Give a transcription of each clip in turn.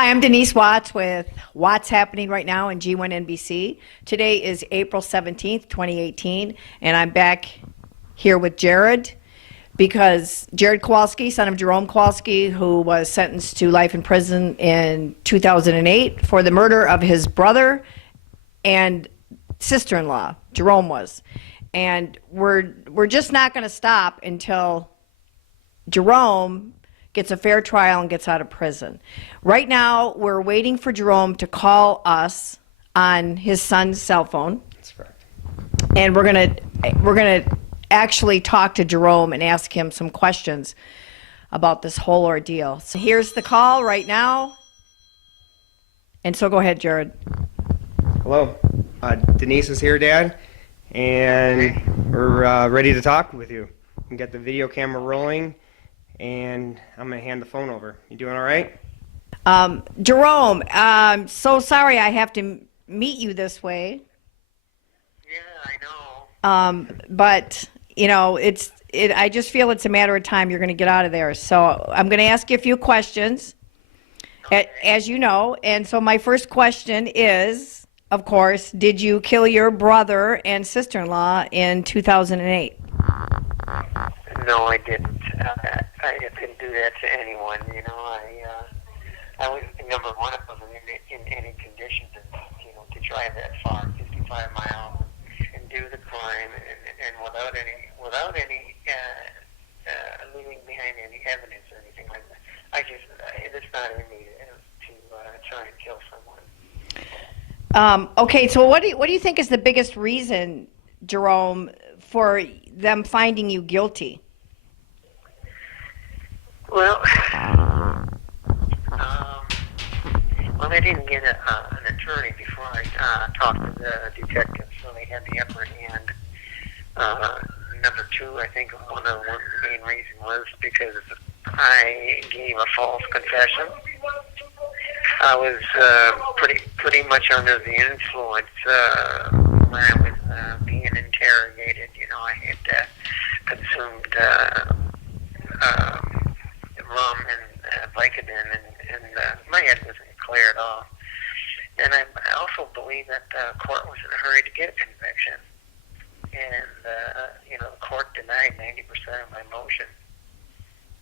Hi, I'm Denise Watts with What's Happening Right Now in G1 NBC. Today is April 17th, 2018, and I'm back here with Jared because Jared Kowalski, son of Jerome Kowalski, who was sentenced to life in prison in 2008 for the murder of his brother and sister-in-law, Jerome was. And we're just not going to stop until Jerome gets a fair trial and gets out of prison. Right now, we're waiting for Jerome to call us on his son's cell phone. That's correct. And we're gonna actually talk to Jerome and ask him some questions about this whole ordeal. So here's the call right now. And so go ahead, Jared. Hello. Denise is here, Dad, and we're ready to talk with you. We can get the video camera rolling, and I'm going to hand the phone over. You doing all right? Jerome, I'm so sorry I have to meet you this way. Yeah, I know. But, you know, I just feel it's a matter of time you're going to get out of there. So I'm going to ask you a few questions, as you know. And so my first question is, of course, did you kill your brother and sister-in-law in 2008? No, I didn't. I didn't do that to anyone. You know, I was number one of them in any conditions, to drive that far, 55 miles, and do the crime, and without any leaving behind any evidence or anything like that. It's not in me to try and kill someone. Okay, so what do you think is the biggest reason, Jerome, for them finding you guilty? Well, they didn't get an attorney before I talked to the detective, so they had the upper hand. Number two, I think one of the main reasons was because I gave a false confession. I was pretty much under the influence when I was being interrogated. You know, I had consumed rum and Vicodin, and my head wasn't clear at all. And I also believe that the court was in a hurry to get a conviction. And, the court denied 90% of my motion.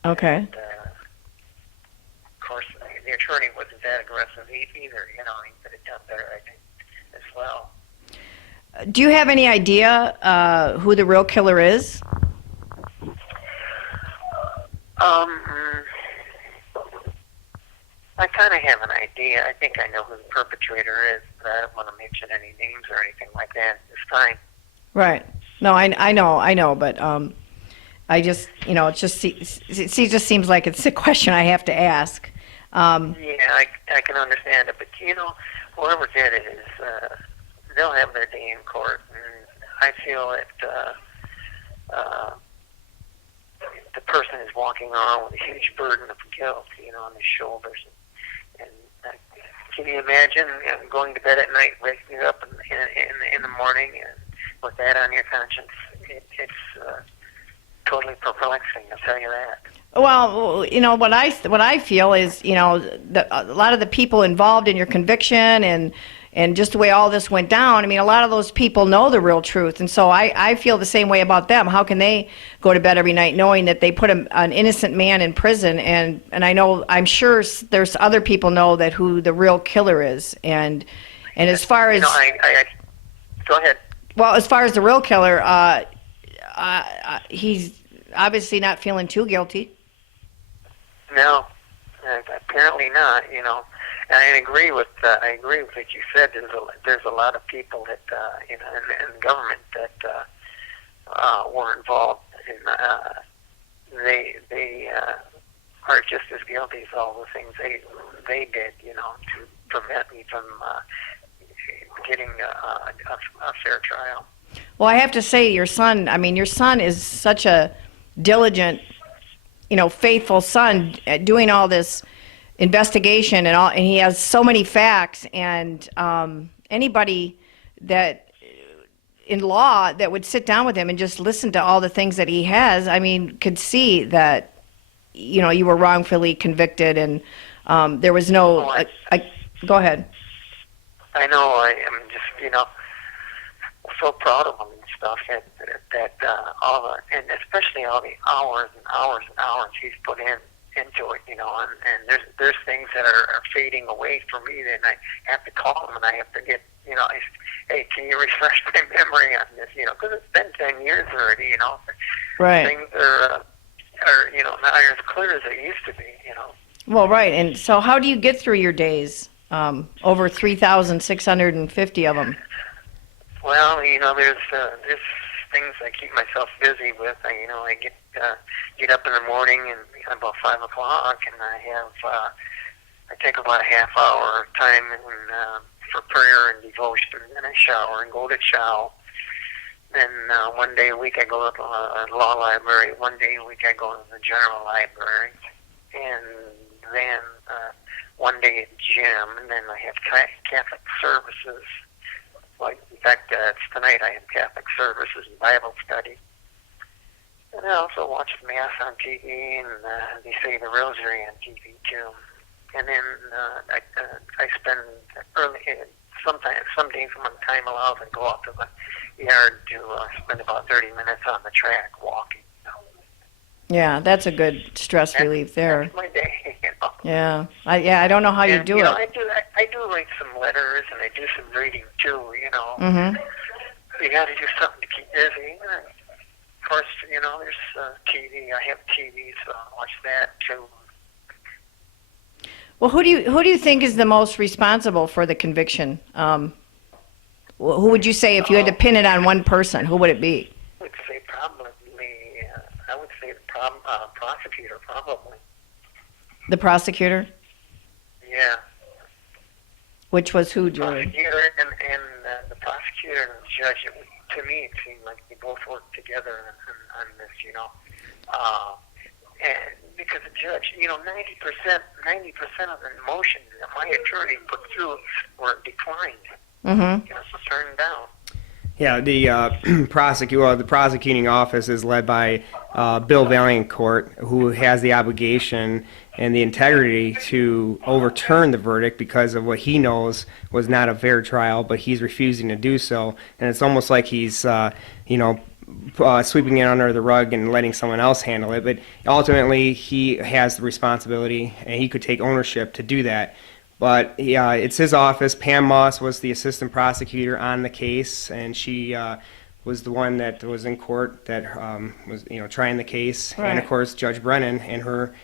Okay. And, of course, the attorney wasn't that aggressive either. You know, he could have done better, I think, as well. Do you have any idea who the real killer is? I kind of have an idea. I think I know who the perpetrator is, but I don't want to mention any names or anything like that at this time. Right. No, I know, but I just, it just seems like it's a question I have to ask. Yeah, I can understand it, but whoever did it is, they'll have their day in court, and I feel that the person is walking on with a huge burden of guilt, on his shoulders. And can you imagine going to bed at night, waking up in the morning, and with that on your conscience? It's totally perplexing, I'll tell you that. Well, what I feel is, a lot of the people involved in your conviction and just the way all this went down, a lot of those people know the real truth. And so I feel the same way about them. How can they go to bed every night knowing that they put an innocent man in prison? And I'm sure there's other people know that who the real killer is. And as far as... Go ahead. Well, as far as the real killer, he's obviously not feeling too guilty. No, apparently not, And I agree with what you said. There's a lot of people that in the government that were involved, and they are just as guilty as all the things they did, to prevent me from getting a fair trial. Well, I have to say, your son is such a diligent, faithful son at doing all this investigation and he has so many facts, and anybody that in law that would sit down with him and just listen to all the things that he has, could see that you were wrongfully convicted, and there was no. Go ahead. I know. I am just, so proud of him and stuff. That all the, and especially all the hours and hours and hours he's put into it. And there's things that are fading away for me. Then I have to call him and I have to get. Hey, can you refresh my memory on this? Because it's been 10 years already. Right. Things are not as clear as they used to be. Well, right. And so, how do you get through your days? Over 3,650 of them. Well, there's things I keep myself busy with. I get up in the morning and about 5 o'clock, and I take about a half hour time for prayer and devotion, and then I shower and go to chow. Then one day a week I go to the law library. One day a week I go to the general library, and then one day at gym, and then I have Catholic services. Like, in fact, it's tonight I have Catholic services and Bible study. And I also watch the Mass on TV, and they say the Rosary on TV too. And then I spend sometimes, some days when time allows, I go out to the yard to spend about 30 minutes on the track walking. Yeah, that's a good stress relief there. That's my day. Yeah, I don't know how you do it. I do write some letters, and I do some reading too. Mm-hmm. You got to do something to keep busy. And of course, there's TV. I have TV, so I watch that too. Well, who do you think is the most responsible for the conviction? Who would you say, if you had to pin it on one person, who would it be? I would say probably. I would say the prosecutor, probably. The prosecutor? Yeah. Which was who, Jerry? Prosecutor and the prosecutor and the judge. To me, it seemed like they both worked together on this. And because the judge, 90% of the motions that my attorney put through were declined. Mm-hmm. Turned down. Yeah, the prosecuting office is led by Bill Vaillancourt, who has the obligation and the integrity to overturn the verdict because of what he knows was not a fair trial, but he's refusing to do so. And it's almost like he's, sweeping it under the rug and letting someone else handle it. But ultimately, he has the responsibility, and he could take ownership to do that. But it's his office. Pam Moss was the assistant prosecutor on the case, and she was the one that was in court that was trying the case. Right. And of course, Judge Brennan and her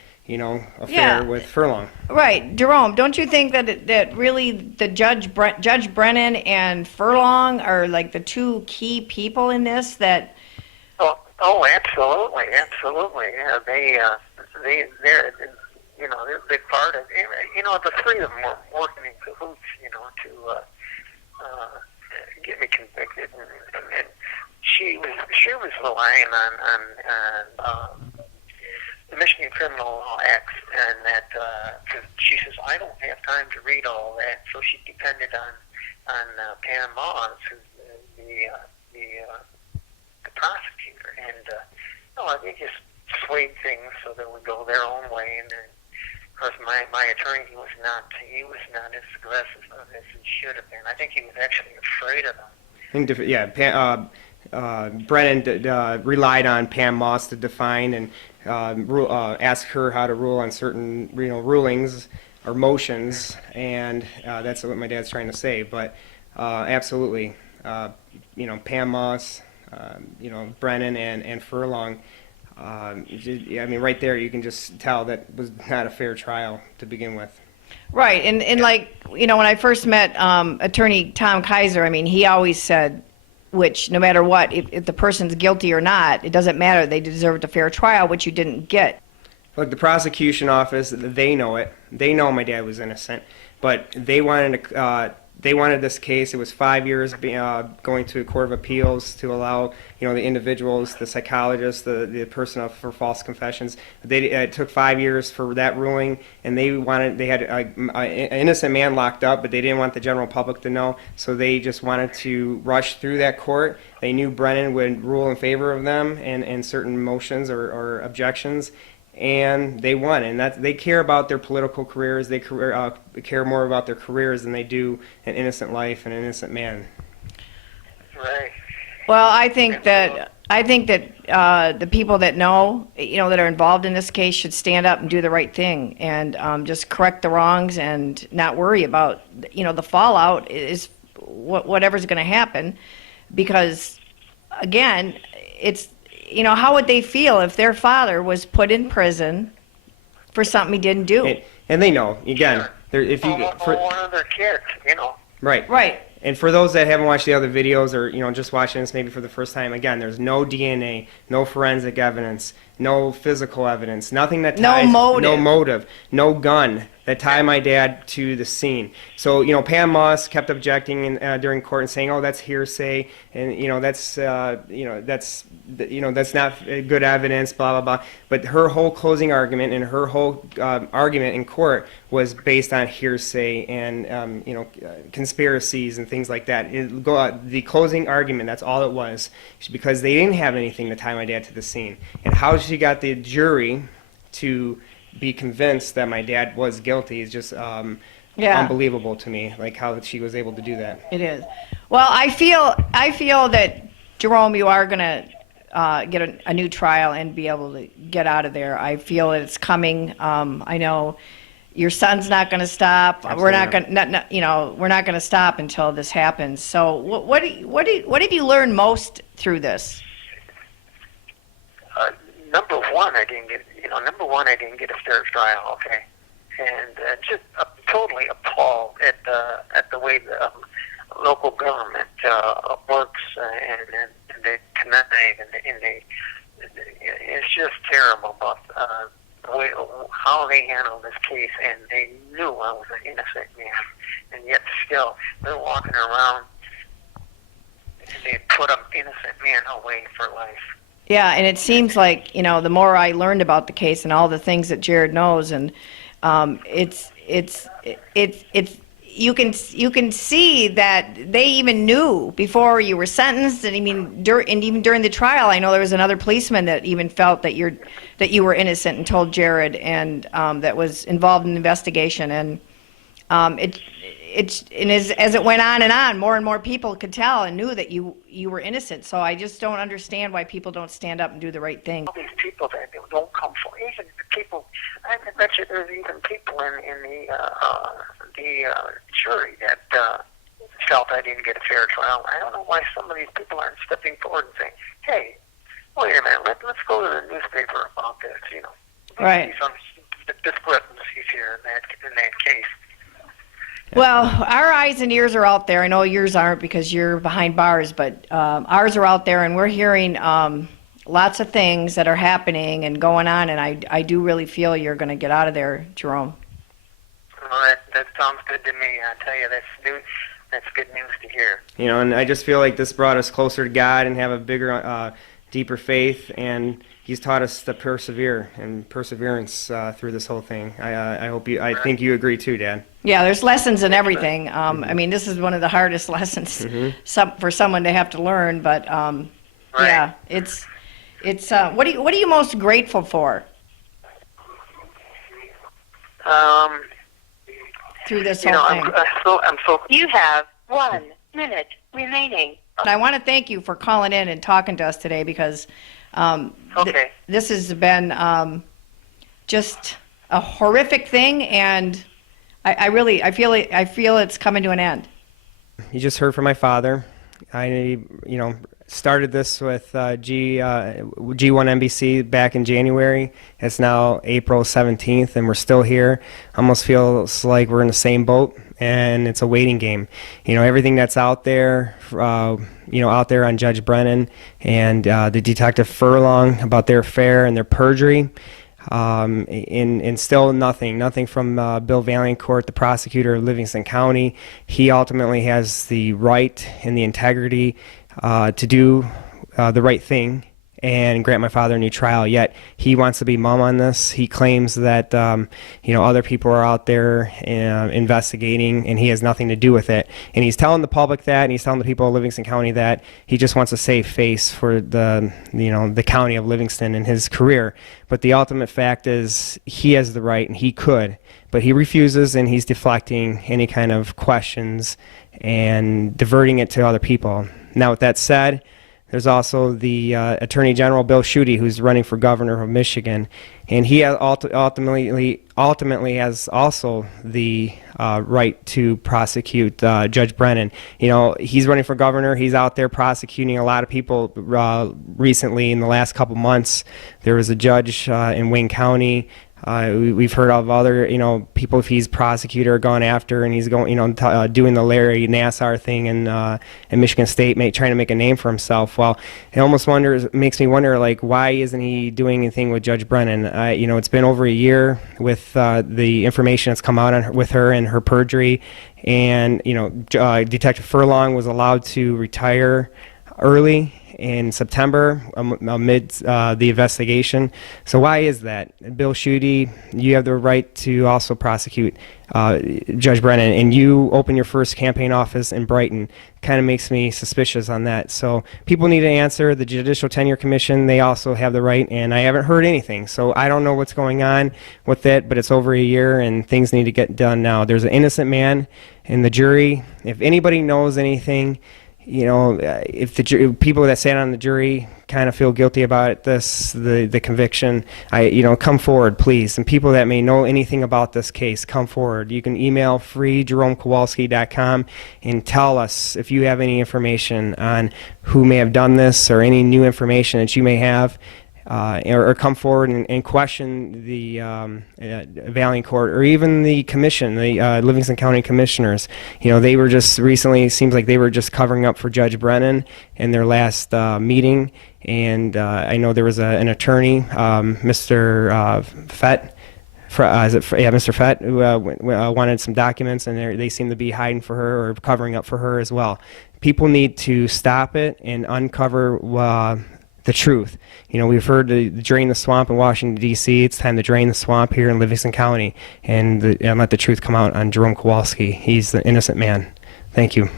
affair with Furlong. Right, Jerome. Don't you think that really the Judge Brennan and Furlong are like the two key people in this? That Oh, absolutely. Yeah, they're they're a big part of it. The three of them were working in cahoots, to get me convicted, and she was relying on the Michigan Criminal Law Act, and that cause she says I don't have time to read all that, so she depended on Pam Moss, who's the prosecutor, and they just swayed things so that we go their own way, and then. Of course, my attorney, he was not as aggressive as he should have been. I think he was actually afraid of them. Brennan relied on Pam Moss to define and ask her how to rule on certain rulings or motions, and that's what my dad's trying to say. But absolutely, Pam Moss, Brennan and Furlong. Right there, you can just tell that was not a fair trial to begin with. Right, and when I first met Attorney Tom Kaiser, he always said, which no matter what, if the person's guilty or not, it doesn't matter. They deserved a fair trial, which you didn't get. Look, the prosecution office, they know it. They know my dad was innocent, but they wanted this case. It was 5 years going to a court of appeals to allow the individuals, the psychologists, the person up for false confessions. It took 5 years for that ruling, and they had an innocent man locked up, but they didn't want the general public to know, so they just wanted to rush through that court. They knew Brennan would rule in favor of them and certain motions or objections. and they won. And they care about their political careers. They care more about their careers than they do an innocent life and an innocent man. Right. Well, I think that the people that know, that are involved in this case should stand up and do the right thing and just correct the wrongs and not worry about, the fallout is whatever's going to happen, because again, it's, how would they feel if their father was put in prison for something he didn't do? And they know, again, if you for one of their kids, Right. Right. And for those that haven't watched the other videos or, just watching this maybe for the first time, again, there's no DNA, no forensic evidence, no physical evidence, nothing that ties... No motive. No gun that tied my dad to the scene. So, Pam Moss kept objecting during court and saying, oh, that's hearsay, and, that's not good evidence, blah, blah, blah. But her whole closing argument and her whole argument in court was based on hearsay and, conspiracies and things like that. The closing argument, that's all it was, because they didn't have anything to tie my dad to the scene. And how she got the jury to be convinced that my dad was guilty is just unbelievable to me, like how she was able to do that. It is. Well, I feel that, Jerome, you are going to get a new trial and be able to get out of there. I feel that it's coming. I know your son's not going to stop. Absolutely we're not going, we're not going to stop until this happens. So, what have you learned most through this? Number one, I didn't get a fair trial. Okay, and just totally appalled at the way the local government works, and they connive, and they it's just terrible about the way how they handled this case, and they knew I was an innocent man, and yet still they're walking around and they put an innocent man away for life. Yeah, and it seems like, the more I learned about the case and all the things that Jared knows, and it's you can see that they even knew before you were sentenced, and even during the trial, I know there was another policeman that even felt that you were innocent and told Jared, and that was involved in the investigation, and as it went on and on, more and more people could tell and knew that you were innocent. So I just don't understand why people don't stand up and do the right thing. All these people that don't come forward, even people, I bet you there's even people in the jury that felt I didn't get a fair trial. I don't know why some of these people aren't stepping forward and saying, hey, wait a minute, let's go to the newspaper about this, Right. Some discrepancies here in that case. Well, our eyes and ears are out there. I know yours aren't because you're behind bars, but ours are out there, and we're hearing lots of things that are happening and going on, and I do really feel you're going to get out of there, Jerome. Well, that sounds good to me. I tell you, that's good news to hear. And I just feel like this brought us closer to God and have a bigger, deeper faith, and He's taught us to persevere and perseverance through this whole thing. I think you agree too, Dad. Yeah, there's lessons in everything. This is one of the hardest lessons for someone to have to learn. But right. Yeah, it's what are you most grateful for through this whole thing? I'm so. You have 1 minute remaining. I want to thank you for calling in and talking to us today, because Okay. This has been just a horrific thing, and I feel it's coming to an end. You just heard from my father. I started this with G1 NBC back in January. It's now April 17th, and we're still here. Almost feels like we're in the same boat, and it's a waiting game. Everything that's out there, out there on Judge Brennan and the Detective Furlong about their affair and their perjury, and still nothing from Bill Vaillancourt, the prosecutor of Livingston County. He ultimately has the right and the integrity to do the right thing, and grant my father a new trial. Yet he wants to be mum on this. He claims that other people are out there investigating, and he has nothing to do with it. And he's telling the public that, and he's telling the people of Livingston County that he just wants to save face for the county of Livingston and his career. But the ultimate fact is he has the right, and he could, but he refuses, and he's deflecting any kind of questions and diverting it to other people. Now, with that said, there's also the Attorney General Bill Schuette, who's running for governor of Michigan, and he ultimately has also the right to prosecute Judge Brennan. He's running for governor. He's out there prosecuting a lot of people. Recently, in the last couple months, there was a judge in Wayne County. We've heard of other, people he's prosecutor gone after, and he's going, doing the Larry Nassar thing in Michigan State, trying to make a name for himself. Well, it makes me wonder, like, why isn't he doing anything with Judge Brennan? It's been over a year with the information that's come out with her and her perjury, and Detective Furlong was allowed to retire early in September amid the investigation. So why is that? Bill Schuette, you have the right to also prosecute Judge Brennan, and you open your first campaign office in Brighton. Kind of makes me suspicious on that. So people need to answer. The Judicial Tenure Commission, they also have the right, and I haven't heard anything. So I don't know what's going on with it, but it's over a year, and things need to get done now. There's an innocent man in the jury. If anybody knows anything, if the people that sat on the jury kind of feel guilty about the conviction, come forward, please. And people that may know anything about this case, come forward. You can email free@jeromekowalski.com and tell us if you have any information on who may have done this or any new information that you may have. Or come forward and question the Valiant Court, or even the commission, the Livingston County Commissioners. They were just recently, it seems like they were just covering up for Judge Brennan in their last meeting. And I know there was an attorney, Mr. Fett, Mr. Fett, who wanted some documents, and they seem to be hiding for her or covering up for her as well. People need to stop it and uncover the truth. We've heard to drain the swamp in Washington, D.C. It's time to drain the swamp here in Livingston County and let the truth come out on Jerome Kowalski. He's the innocent man. Thank you.